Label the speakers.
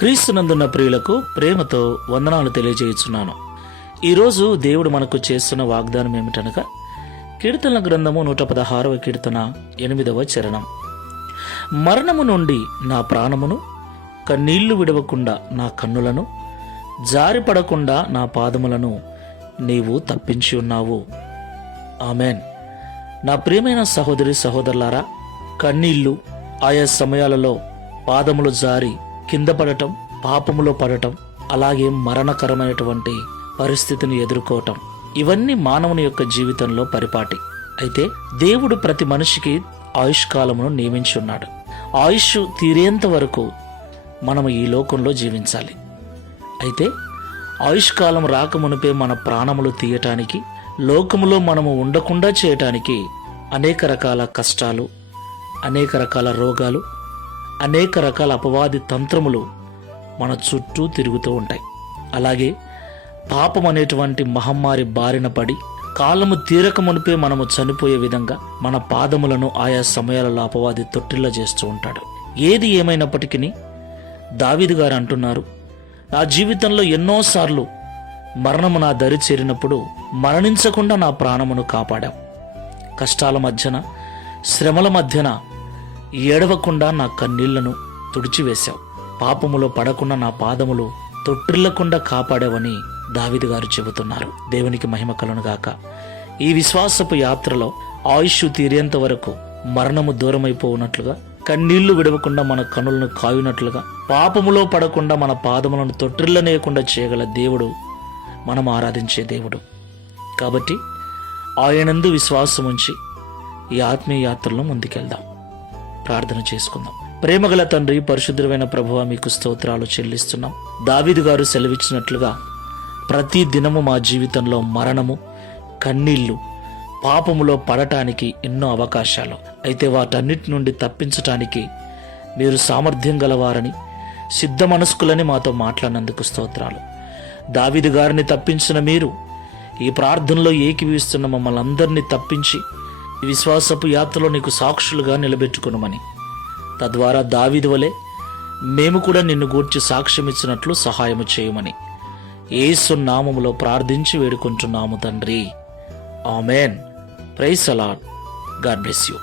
Speaker 1: క్రీస్తునందున్న ప్రియులకు ప్రేమతో వందనాలు తెలియజేయుచున్నాను. ఈరోజు దేవుడు మనకు చేస్తున్న వాగ్దానం ఏమిటనగా కీర్తనల గ్రంథము నూట పదహారవ కీర్తన ఎనిమిదవ చరణం. మరణము నుండి నా ప్రాణమును కన్నీళ్ళు విడవకుండా నా కన్నులను జారిపడకుండా నా పాదములను నీవు తప్పించి ఉన్నావు. ఆమెన్. నా ప్రియమైన సహోదరి సహోదరులారా కన్నీళ్ళు ఆయా సమయాలలో పాదములు జారి కింద పడటం పాపములో పడటం అలాగే మరణకరమైనటువంటి పరిస్థితిని ఎదుర్కోవటం. ఇవన్నీ మానవుని యొక్క జీవితంలో పరిపాటి. అయితే దేవుడు ప్రతి మనిషికి ఆయుష్కాలమును నియమించున్నాడు. ఆయుష్ తీరేంత వరకు మనము ఈ లోకంలో జీవించాలి. అయితే ఆయుష్కాలం రాకమునిపే మన ప్రాణములు తీయటానికి లోకములో మనము ఉండకుండా చేయటానికి అనేక రకాల కష్టాలు అనేక రకాల రోగాలు అనేక రకాల అపవాది తంత్రములు మన చుట్టూ తిరుగుతూ ఉంటాయి. అలాగే పాపం అనేటువంటి మహమ్మారి బారిన పడి కాలము తీరక మునిపే మనము చనిపోయే విధంగా మన పాదములను ఆయా సమయాలలో అపవాది తొట్టిల్లా చేస్తూ ఉంటాడు. ఏది ఏమైనప్పటికీ దావీదు గారు అంటున్నారు నా జీవితంలో ఎన్నోసార్లు మరణము నా దరి చేరినప్పుడు మరణించకుండా నా ప్రాణమును కాపాడాం. కష్టాల మధ్యన శ్రమల మధ్యన ఏడవకుండా నా కన్నీళ్ళను తుడిచివేశావు. పాపములో పడకుండా నా పాదములు తొట్టిల్లకుండా కాపాడావని దావిదు గారు చెబుతున్నారు. దేవునికి మహిమ కలునుగాక ఈ విశ్వాసపు యాత్రలో ఆయుష్ తీరేంత వరకు మరణము దూరమైపోవునట్లుగా కన్నీళ్ళు విడవకుండా మన కనులను కాయునట్లుగా పాపములో పడకుండా మన పాదములను తొట్టిల్లనేయకుండా చేయగల దేవుడు మనం ఆరాధించే దేవుడు. కాబట్టి ఆయనందు విశ్వాసం ఉంచి ఈ ఆత్మీయ యాత్రలో ముందుకెళ్దాం. ప్రార్థన చేసుకుందాం. ప్రేమగల తండ్రి పరిశుద్ధమైన ప్రభువ మీకు స్తోత్రాలు చెల్లిస్తున్నాం. దావిదు గారు సెలవిచ్చినట్లుగా ప్రతి దినము మా జీవితంలో మరణము కన్నీళ్ళు పాపములో పడటానికి ఎన్నో అవకాశాలు. అయితే వాటన్నిటి నుండి తప్పించటానికి మీరు సామర్థ్యం గలవారని సిద్ధ మనస్కులని మాతో మాట్లాడినందుకు స్తోత్రాలు. దావిదు గారిని తప్పించిన మీరు ఈ ప్రార్థనలో ఏకీవిస్తున్న మమ్మల్ని అందరినీ తప్పించి విశ్వాసపు యాత్రలో నీకు సాక్షులుగా నిలబెట్టుకునమని. తద్వారా దావీదు వలె మేము కూడా నిన్ను గూర్చి సాక్ష్యం ఇచ్చినట్లు సహాయము చేయమని. ఏసు నామములో ప్రార్థించి వేడుకుంటున్నాము తండ్రి. ఆమెన్. ప్రైస్ అలాడ్ గాడ్ బ్లెస్ యూ.